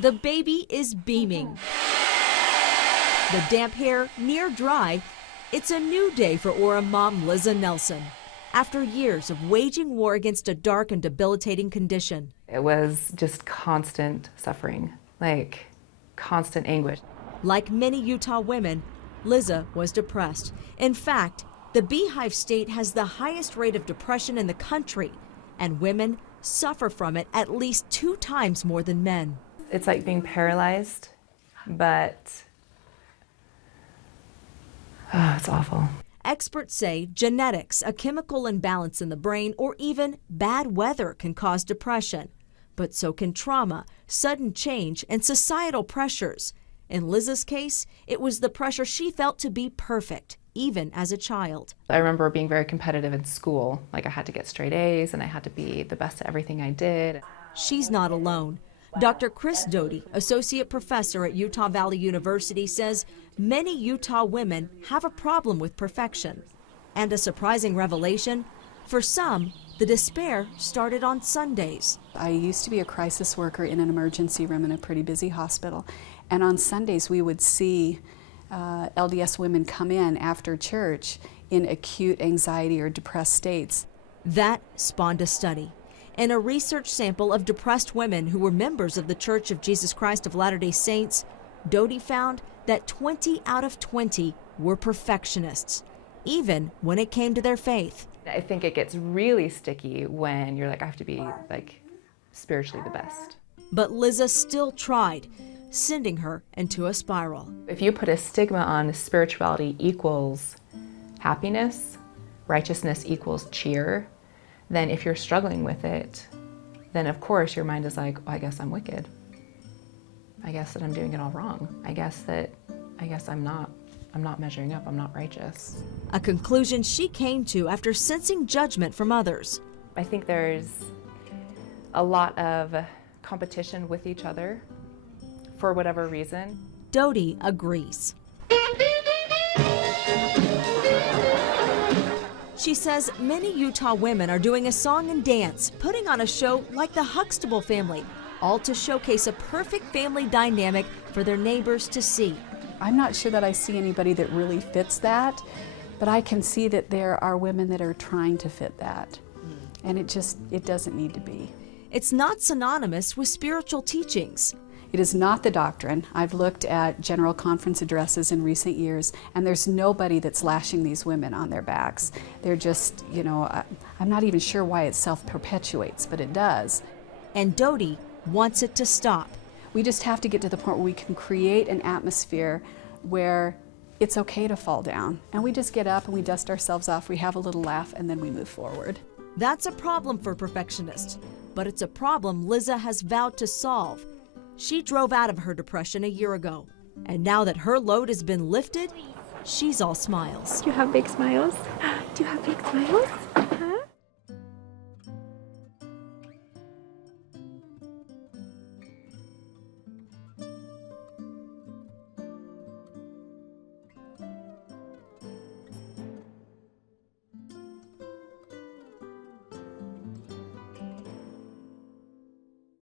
The baby is beaming. The damp hair near dry. It's a new day for Orem mom Liza Nelson. After years of waging war against a dark and debilitating condition. It was just constant suffering, like constant anguish. Like many Utah women, Liza was depressed. In fact, the Beehive State has the highest rate of depression in the country, and women suffer from it at least 2 times more than men. It's like being paralyzed, but it's awful. Experts say genetics, a chemical imbalance in the brain, or even bad weather can cause depression. But so can trauma, sudden change, and societal pressures. In Liza's case, it was the pressure she felt to be perfect, even as a child. I remember being very competitive in school. Like I had to get straight A's and I had to be the best at everything I did. She's not alone. Dr. Chris Doty, associate professor at Utah Valley University, says many Utah women have a problem with perfection. And a surprising revelation, for some, the despair started on Sundays. I used to be a crisis worker in an emergency room in a pretty busy hospital. And on Sundays, we would see LDS women come in after church in acute anxiety or depressed states. That spawned a study. In a research sample of depressed women who were members of the Church of Jesus Christ of Latter-day Saints, Doty found that 20 out of 20 were perfectionists, even when it came to their faith. I think it gets really sticky when you're like, I have to be like spiritually the best. But Liza still tried, sending her into a spiral. If you put a stigma on spirituality equals happiness, righteousness equals cheer, then if you're struggling with it, then of course your mind is like, oh, I guess I'm wicked. I guess that I'm doing it all wrong. I guess I'm not measuring up, I'm not righteous. A conclusion she came to after sensing judgment from others. I think there's a lot of competition with each other for whatever reason. Doty agrees. She says many Utah women are doing a song and dance, putting on a show like the Huxtable family, all to showcase a perfect family dynamic for their neighbors to see. I'm not sure that I see anybody that really fits that, but I can see that there are women that are trying to fit that. And it doesn't need to be. It's not synonymous with spiritual teachings. It is not the doctrine. I've looked at general conference addresses in recent years, and there's nobody that's lashing these women on their backs. They're just, I'm not even sure why it self-perpetuates, but it does. And Doty wants it to stop. We just have to get to the point where we can create an atmosphere where it's okay to fall down. And we just get up and we dust ourselves off, we have a little laugh, and then we move forward. That's a problem for perfectionists, but it's a problem Liza has vowed to solve. She drove out of her depression a year ago, and now that her load has been lifted, she's all smiles. Do you have big smiles? Do you have big smiles? Huh?